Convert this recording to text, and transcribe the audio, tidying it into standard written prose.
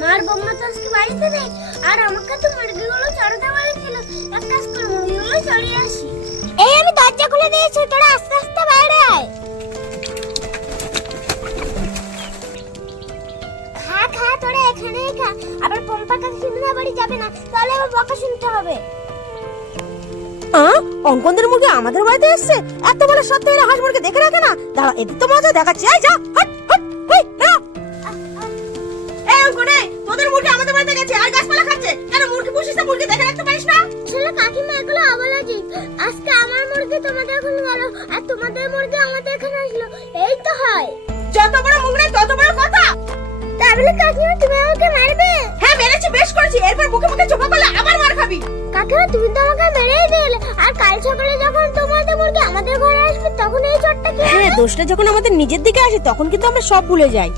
মার বম্মা তো আজকে বাড়িতে নেই, আর আমাকে তো মুরগিগুলো চড়াতে বলেছিল। এক কাজ করে মুরগিগুলো চড়িয়ে আসি। এই আমি দরজা খুলে দিয়েছি, তোরা আস্তে আস্তে বাইরে আয়। খা খা, তোরা এখানেই খা। আবার পম্পা কাকিমার বাড়ি যাবে না, তাহলে আবার বকা শুনতে হবে। অঙ্কনদের মুরগি আমাদের বাড়িতে এসেছে, এত বড় সত্যি এরা হাঁস মুরগি দেখে রাখে না। দাঁড়া, এদের তো মজা দেখাচ্ছি। এই যা, হট হট, এই না। এই অঙ্কনে, তোদের মুরগি আমাদের বাড়িতে গেছে আর গাছপালা খাচ্ছে। কেন মুরগি পুষিস না? মুরগি দেখে রাখতে পারিস না? আসলে কাকিমা এগুলো অবলাজি। আজকে আমার মুরগি তোমাদের ওখানে গেল, আর তোমাদের মুরগি আমাদের এখানে আসলো। এই তো হয়। যত বড় মুখ নেই তত বড় কথা। তাহলে কাকিমা তুমি আমাকে মারবে? হ্যাঁ মেরেছি, বেশ করেছি। এরপর মুখে মুখে চোপা করলে আবার মার খাবি। কাকিমা তুমি তো আমাকে মেরেই দিলে, আর কাল সকালে যখন তোমাদের মুরগি আমাদের ঘরে আসবে তখন এই চোটটা কি? হ্যাঁ, দোষটা যখন আমাদের নিজের দিকে আসে তখন কিন্তু আমরা সব ভুলে যাই।